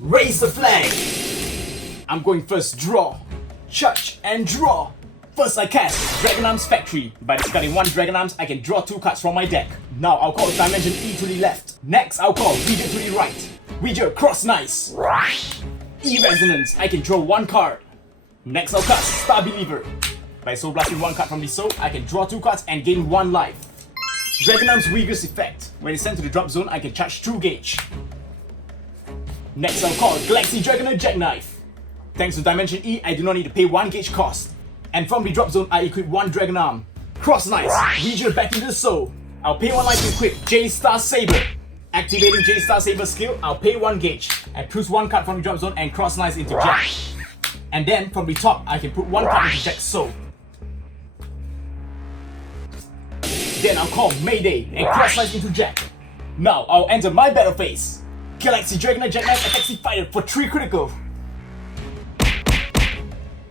Raise the flag! I'm going first, draw, charge, and draw. First I cast Dragon Arms Factory. By discarding one Dragon Arms, I can draw 2 cards from my deck. Now I'll call Dimension E to the left. Next I'll call Ouija to the right. Ouija, cross nice. E Resonance, I can draw 1 card. Next I'll cast Star Believer. By soul blasting 1 card from the soul, I can draw 2 cards and gain 1 life. Dragon Arms Uyghur's effect. When it's sent to the drop zone, I can charge 2 gauge. Next I'll call Galaxy Dragonair Jackknife. Thanks to Dimension E, I do not need to pay 1 gauge cost. And from the drop zone, I equip 1 Dragon Arm. Cross Nice, Ouija back into the soul. I'll pay 1 life to equip J Star Saber. Activating J Star Saber skill, I'll pay 1 gauge and choose 1 card from the drop zone and cross nice into Jack. And then from the top, I can put 1 card into Jack's soul. Then I'll call Mayday and cross nice into Jack. Now I'll enter my battle phase. Galaxy Dragonair Jackknife attacks the fighter for 3 critical.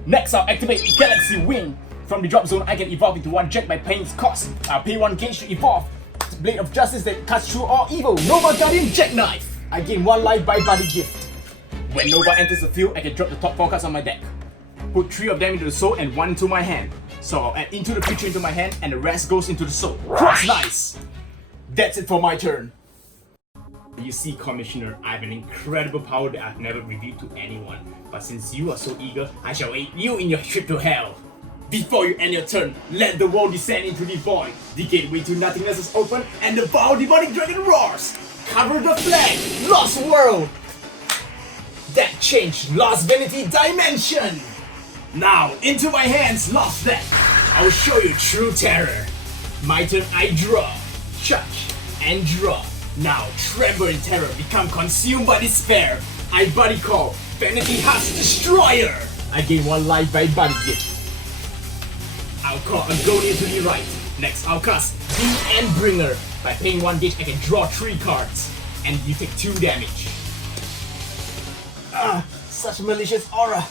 Next I'll activate Galaxy Wing. From the drop zone, I can evolve into 1 Jack by paying its cost. I'll pay 1 gauge to evolve. Blade of Justice that cuts through all evil. Nova Guardian Jackknife. I gain 1 life by Buddy Gift. When Nova enters the field, I can drop the top 4 cards on my deck. Put 3 of them into the soul and 1 into my hand. So I'll add Into the Future into my hand and the rest goes into the soul. Cross nice! That's it for my turn. You see, Commissioner, I have an incredible power that I've never revealed to anyone. But since you are so eager, I shall aid you in your trip to hell. Before you end your turn, let the world descend into the void. The gateway to nothingness is open and the foul demonic dragon roars. Cover the flag, Lost World! That changed Lost Vanity Dimension! Now, into my hands, Lost Deck! I will show you true terror. My turn, I draw, charge, and draw. Now, tremble in terror, become consumed by despair. I Buddy call Vanity Heart's Destroyer! I gain 1 life by Buddy Gift. I'll call Antagonist to the right. Next, I'll cast The Endbringer. By paying 1 gauge, I can draw 3 cards. And you take 2 damage. Such malicious aura.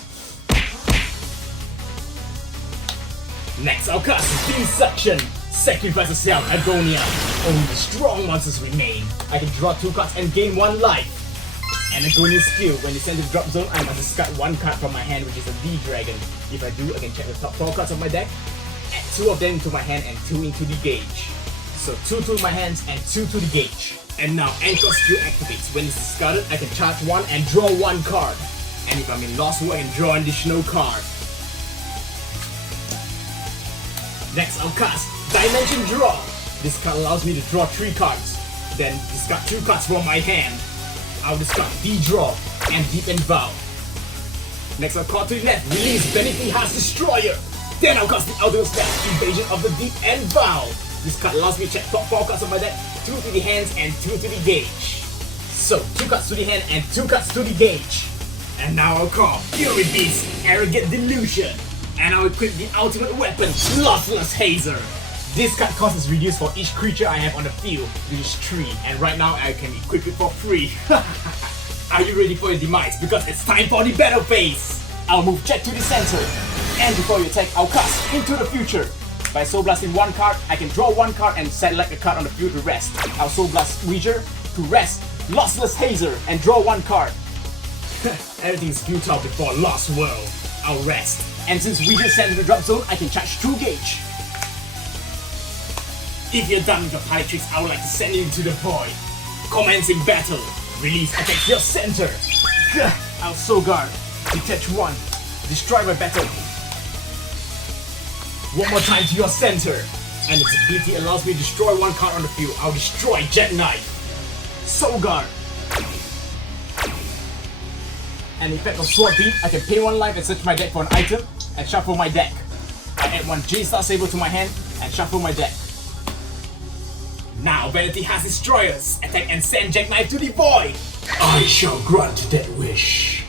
Next, I'll cast The Suction. Sacrifice yourself, Agonia. Only the strong monsters remain. I can draw 2 cards and gain 1 life. And Agonia's skill, when they send to the drop zone, I must discard 1 card from my hand, which is a V-Dragon. If I do, I can check the top 4 cards of my deck, add 2 of them into my hand and 2 into the gauge. So 2 to my hands and 2 to the gauge. And now Anchor skill activates. When it's discarded, I can charge 1 and draw 1 card. And if I'm in Lost World, I can draw an additional card. Next, I'll cast Dimension Draw. This card allows me to draw 3 cards. Then discard 2 cards from my hand. I'll discard D-Draw and Deep End Vow. Next I'll call to the left, release Vanity Heart's Destroyer. Then I'll cast the ultimate step, Invasion of the Deep End Vow. This card allows me to check top 4 cards of my deck, 2 to the hands and 2 to the gauge. So 2 cards to the hand and 2 cards to the gauge. And now I'll call Fury Beast, Arrogant Delusion. And I'll equip the ultimate weapon, Lossless Hazer. This card cost is reduced for each creature I have on the field, which is 3, and right now I can equip it for free. Are you ready for your demise? Because it's time for the battle phase! I'll move Jack to the center, and before you attack, I'll cast Into the Future. By Soul Blasting 1 card, I can draw 1 card and select a card on the field to rest. I'll Soul Blast Ouija to rest Lossless Hazer and draw 1 card. Everything's futile before Lost World. I'll rest. And since Ouija sent to the drop zone, I can charge 2 gauge. If you're done with your party tricks, I would like to send you into the void. Commencing battle. Release attack your center. I'll Soul Guard. Detach 1. Destroy my battle. 1 more time to your center. And its ability allows me to destroy 1 card on the field. I'll destroy Jackknife. Soul Guard. And effect of Sword Beat, I can pay 1 life and search my deck for an item and shuffle my deck. I add 1 J-Star Saber to my hand and shuffle my deck. Now Vanity has Destroyers. Attack and send Jackknife to the void. I shall grant that wish.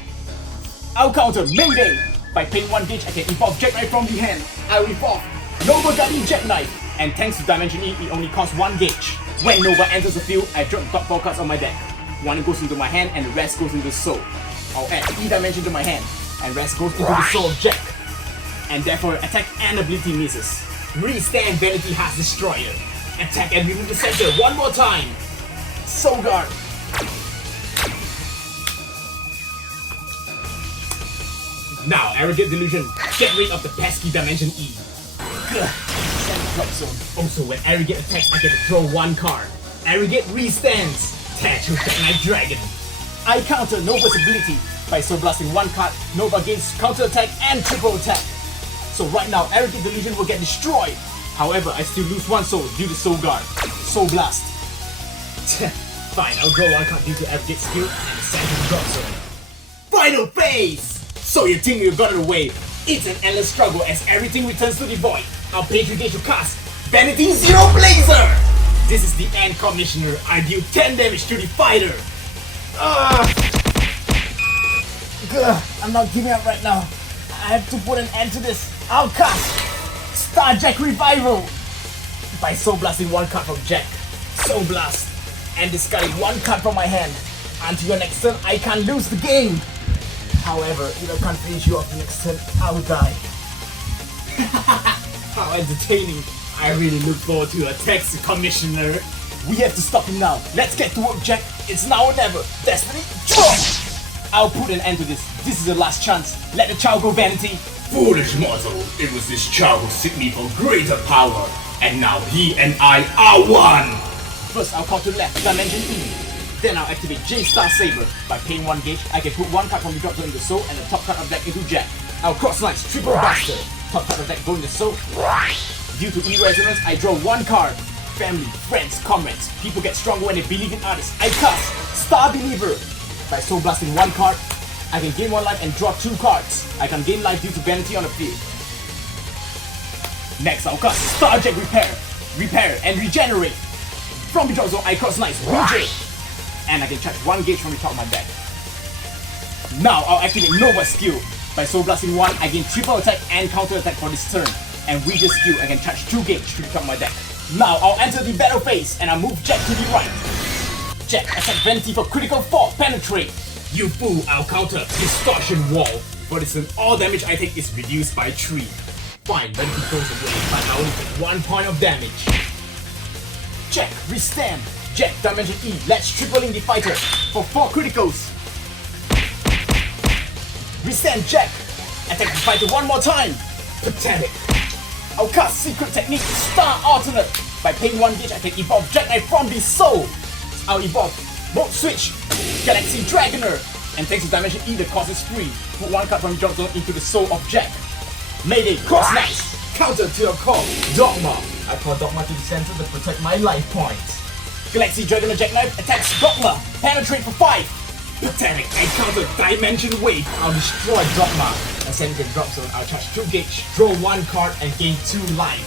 I'll counter Mayday. By paying 1 gauge, I can evolve Jackknife from the hand. I'll evolve Nova Guardian Jackknife. And thanks to Dimension E, it only costs 1 gauge. When Nova enters the field, I drop the top 4 cards on my deck. 1 goes into my hand and the rest goes into the soul. I'll add E-Dimension to my hand and rest goes into the soul of Jack. And therefore attack and ability misses. Re-stand Vanity Heart's Destroyer. Attack and remove the center 1 more time. Soul Guard. Now, Arrogant Delusion, get rid of the pesky Dimension E. Drop zone. Also, when Arrogant attacks, I get to throw one card. Arrogant restands. Attach with Night Dragon. I counter Nova's ability by soul blasting one card. Nova gains counter attack and triple attack. So right now, Arrogant Delusion will get destroyed. However, I still lose one soul due to Soul Guard. Soul Blast. Fine, I'll draw one card due to Arrogant skill and send to the drop zone. Final phase! So you think you got it away? It's an endless struggle as everything returns to the void. I'll pay 2 gauge to cast Vanity Zero Blazer! This is the end, Commissioner. I deal 10 damage to the fighter. I'm not giving up right now. I have to put an end to this. I'll cast Star Jack Revival by Soul Blasting one card from Jack. Soul Blast and discarding one card from my hand. Until your next turn, I can't lose the game. However, if I can't finish you off the next turn, I'll die. How entertaining. I really look forward to attacks, Commissioner. We have to stop him now. Let's get to work, Jack. It's now or never. Destiny, draw! I'll put an end to this. This is the last chance. Let the child go, Vanity. Foolish mortal, it was this child who seek me for greater power. And now he and I are one! First, I'll call to the left, Dimension E. Then I'll activate J Star Saber. By paying 1 gauge, I can put one card from the drop zone into Soul and the top card of deck into Jack. I'll cross slice Triple Buster. Top card of deck go into Soul. Due to E-Resonance, I draw one card. Family, friends, comrades. People get stronger when they believe in others. I cast Star Believer. By Soul Blasting one card, I can gain 1 life and draw 2 cards. I can gain life due to Vanity on the field. Next, I'll cast Star Jack Repair and Regenerate. From the drop zone, I cross slice Reject. And I can charge 1 gauge from the top of my deck. Now I'll activate Nova skill. By Soul Blasting 1, I gain triple attack and counter attack for this turn. And with this skill, I can charge 2 gauge to the top of my deck. Now I'll enter the battle phase and I'll move Jack to the right. Jack, attack Vanity for critical 4, penetrate. You fool, I'll counter Distortion Wall. For this turn, all damage I take is reduced by 3. Fine, Vanity goes away, but I only take 1 point of damage. Jack, restand. Jack, Dimension E, let's triple link the fighter for 4 criticals. Restand Jack. Attack the fighter one more time. Pathetic. I'll cast Secret Technique Star Alternate. By paying 1 gauge, I can evolve Jack Knight from the Soul. I'll evolve Mode Switch Galaxy Dragoner. And thanks to Dimension E, the cost is free. Put 1 card from the drop zone into the Soul of Jack. Mayday, Cross Knight. Counter to your call. Dogma. I call Dogma to the center to protect my life points. Galaxy Dragoner Jackknife attacks Dogma. Penetrate for 5. Pathetic. I counter Dimension Wave. I'll destroy Dogma. And send it to the drop zone. I'll charge 2 gauge, draw 1 card, and gain 2 life.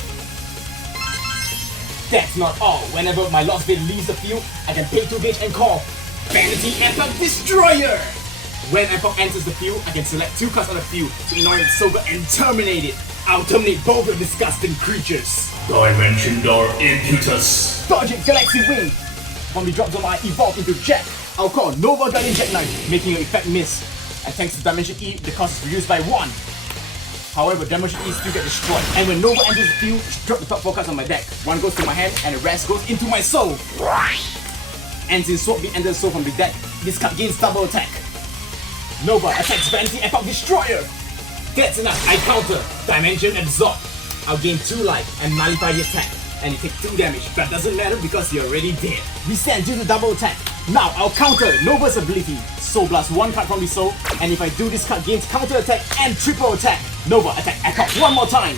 That's not all. Whenever my Lost Blade leaves the field, I can pay 2 gauge and call Vanity Epoch Destroyer. When Epoch enters the field, I can select 2 cards on the field to ignore its Sober and terminate it. I'll terminate both the disgusting creatures. Dimension Door Impetus. Dodge it, Galaxy Wing. From the drop zone, I evolve into Jack. I'll call Nova Guardian Jackknife, making an effect miss. And thanks to Dimension E, the cost is reduced by 1. However, Dimension E still get destroyed. And when Nova enters the field, drop the top 4 cards on my deck. 1 goes to my hand, and the rest goes into my soul. And since Sword Beat enters soul from the deck, this card gains double attack. Nova attacks Vanity Epoch Destroyer. That's enough, I counter Dimension Absorb. I'll gain 2 life and nullify the attack. And you take 2 damage, but doesn't matter because you're already dead. We stand due to double attack. Now I'll counter Nova's ability. Soul Blast 1 card from the soul, and if I do, this card gains counter attack and triple attack. Nova attack Epoch 1 more time.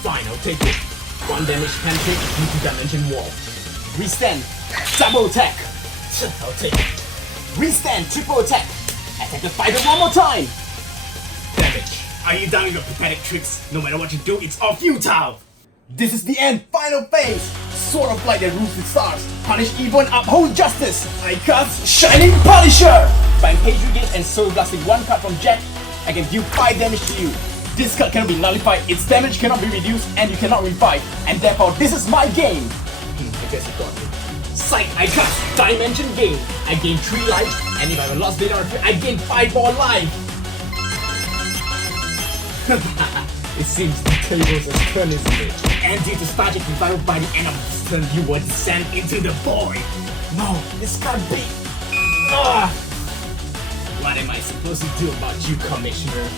Fine, I'll take it. 1 damage penetrate due to Dimension Wall. Restand, double attack. I'll take it. Restand, triple attack. Attack the fighter 1 more time. Damage. Are you done with your pathetic tricks? No matter what you do, it's all futile. This is the end, final phase. Sword of Light that rules the stars. Punish evil and uphold justice. I cast Shining Polisher. By page gauge and soul blasting 1 card from Jack, I can deal 5 damage to you. This card cannot be nullified, its damage cannot be reduced, and you cannot revive. And therefore, this is my game. I guess you got me. Psych, I cast Dimension Gain. I gain 3 life, and if I have a lost data on the field, I gain 5 more life. It seems the tables have turned, isn't it? And due to Star Jack Revival by the end of this turn, you will descend into the void. No, this can't be. What am I supposed to do about you, Commissioner?